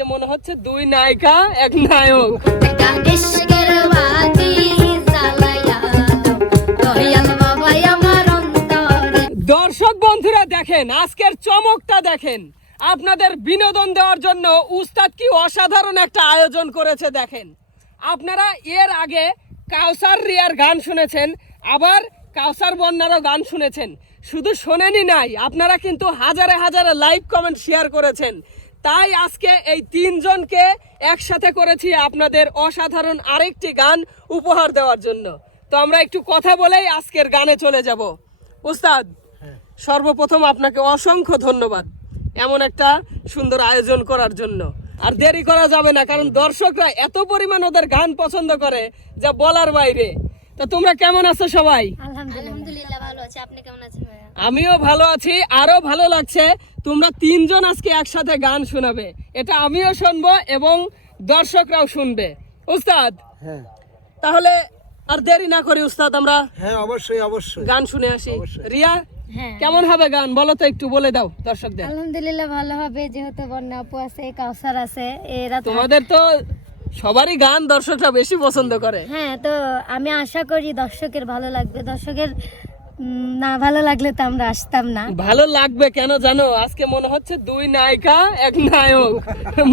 আজকে মনে হচ্ছে দুই নায়িকা এক নায়ক। দর্শক বন্ধুরা দেখেন আজকের চমকটা দেখেন, আপনাদের বিনোদন দেওয়ার জন্য উস্তাদ কি অসাধারণ একটা আয়োজন করেছে দেখেন। আপনারা এর আগে কাউসার রিয়ার গান শুনেছেন, আবার কাউসার বন্যারও গান শুনেছেন। শুধু শোনেনি নাই, আপনারা কিন্তু হাজারে হাজারে লাইক কমেন্ট শেয়ার করেছেন। তাই আজকে এই তিনজনকে একসাথে করেছি আপনাদের অসাধারণ আরেকটি গান উপহার দেওয়ার জন্য। তো আমরা একটু কথা বলেই আজকের গানে চলে যাব। উস্তাদ, সর্বপ্রথম আপনাকে অসংখ্য ধন্যবাদ এমন একটা সুন্দর আয়োজন করার জন্য। আর দেরি করা যাবে না, কারণ দর্শকরা এত পরিমাণ ওদের গান পছন্দ করে যা বলার বাইরে। তো তোমরা কেমন আছো সবাই? আলহামদুলিল্লাহ ভালো আছি, আপনি কেমন আছেন ভাইয়া? আমিও ভালো আছি। আরো ভালো লাগছে তোমরা তিনজন আজকে একসাথে গান শোনাবে, এটা আমিও শুনবো এবং দর্শকরাও শুনবে। উস্তাদ, হ্যাঁ তাহলে আর দেরি না করি উস্তাদ আমরা হ্যাঁ অবশ্যই অবশ্যই গান শুনে আসি। অবশ্যই। রিয়া, হ্যাঁ কেমন হবে গান বলো তো, একটু বলে দাও দর্শকদের। আলহামদুলিল্লাহ ভালো হবে, যেহেতু বন্যা আপু আছে, কাউসার আছে, এরা তোমাদের তো সবারই গান দর্শকরা বেশি পছন্দ করে। হ্যাঁ, তো আমি আশা করি দর্শকের ভালো লাগবে। দর্শকের না ভালো লাগলে তো আমরা আসতাম না। ভালো লাগবে কেন জানো, আজকে মনে হচ্ছে দুই নায়িকা এক নায়ক,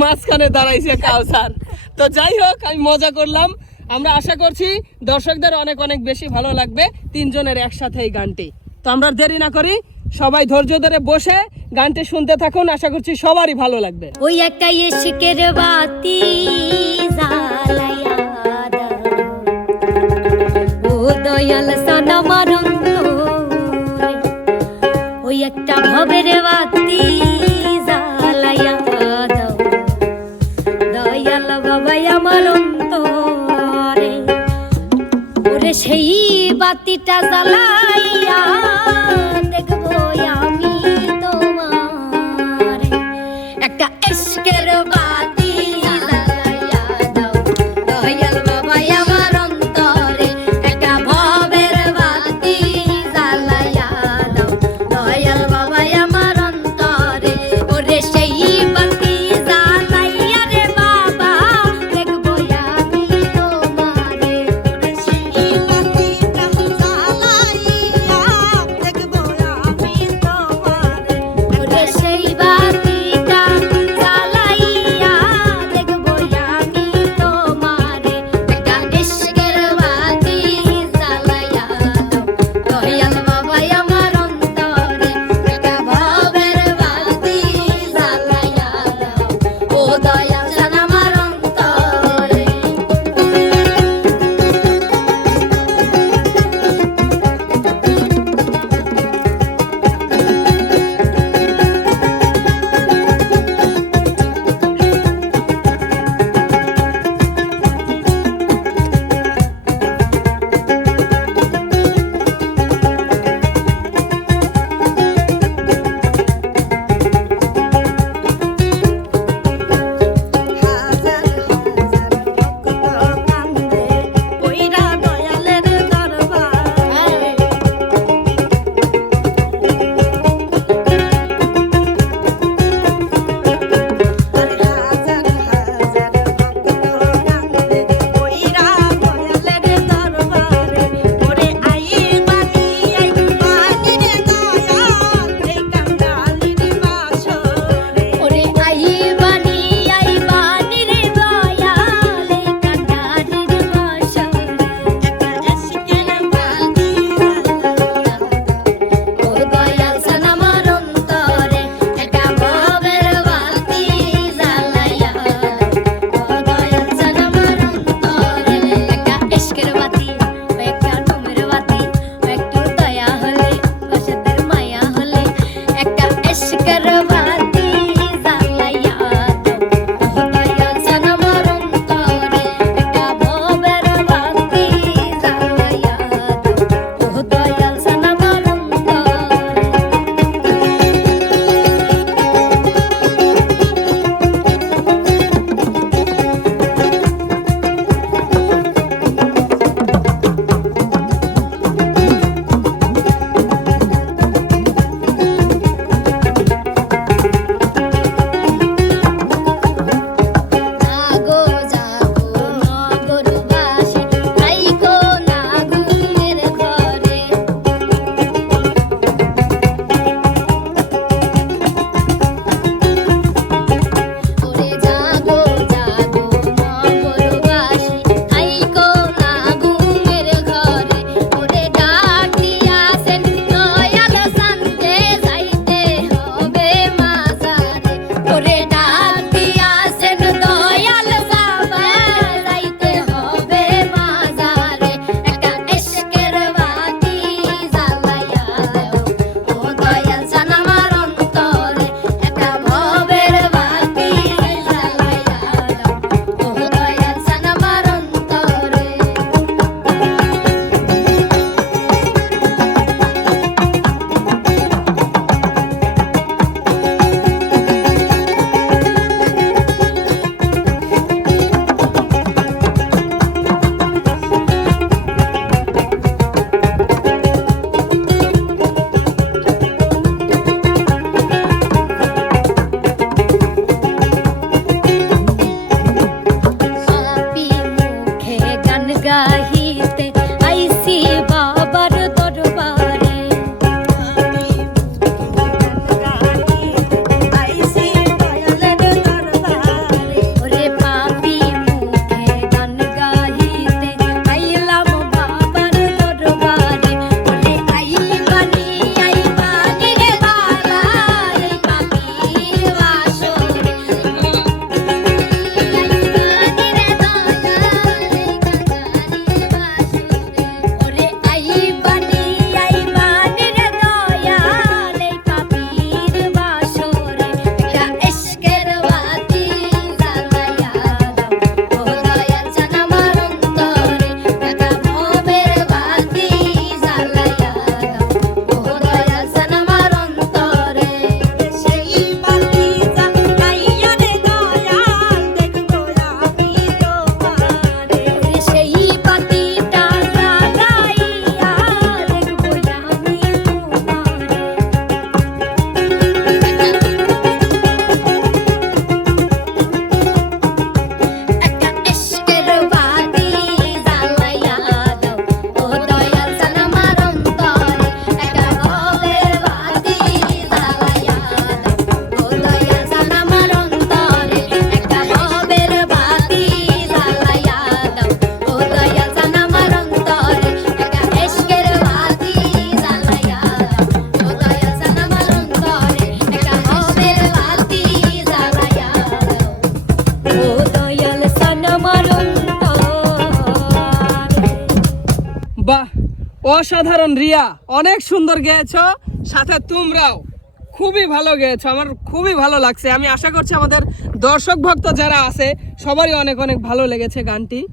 মাঝখানে দাঁড়াইছে কাউসার। তো যাই হোক, আমি মজা করলাম। আমরা আশা করছি দর্শকদের অনেক অনেক বেশি ভালো লাগবে তিনজনের একসাথে এই গানটি। তো আমরা দেরি না করি, সবাই ধৈর্য ধরে বসে গানটি শুনতে থাকুন, আশা করছি সবারই ভালো লাগবে। ওই একটা ইশকের বাতি জ্বালাইয়া দাও, ও দয়াল সানামার অন্তরে, ওই একটা ভবের বাতি জ্বালাইয়া দাও, দয়াল বাবাই আমার অন্তরে, ওরে সেই বাতিটা জ্বালাইয়া দেখবো আমি তোমার, একটা ইশকের বাতি জ্বালাইয়া দাও, দয়াল বাবাই আমার অন্তরে, একটা ভবের বাতি জ্বালাইয়া দাও, দয়াল বাবাই আমার অন্তরে, ওরে সেই বাতি জ্বালাইয়া রে বাবা দেখবো আমি তোমারে, ওরে সেই বাতিটা জ্বালাইয়া দেখবো আমি তোমারে, ওরে সেই বাতিটা জ্বালাইয়া দেখবো বাহ, অসাধারণ রিয়া, অনেক সুন্দর গেয়েছো, সাথে তোমরাও খুবই ভালো গেয়েছো, আমার খুবই ভালো লাগছে। আমি আশা করছি আমাদের দর্শক ভক্ত যারা আছে সবারই অনেক অনেক ভালো লেগেছে গানটি।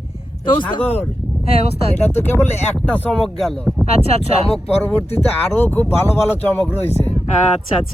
তো উস্তাদ- সাগর, হ্যাঁ ওস্তাদ। এটা তো কেবল একটা চমক গেল, আচ্ছা আচ্ছা চমক পরবর্তীতে আরো খুব ভালো ভালো চমক রয়েছে। আচ্ছা আচ্ছা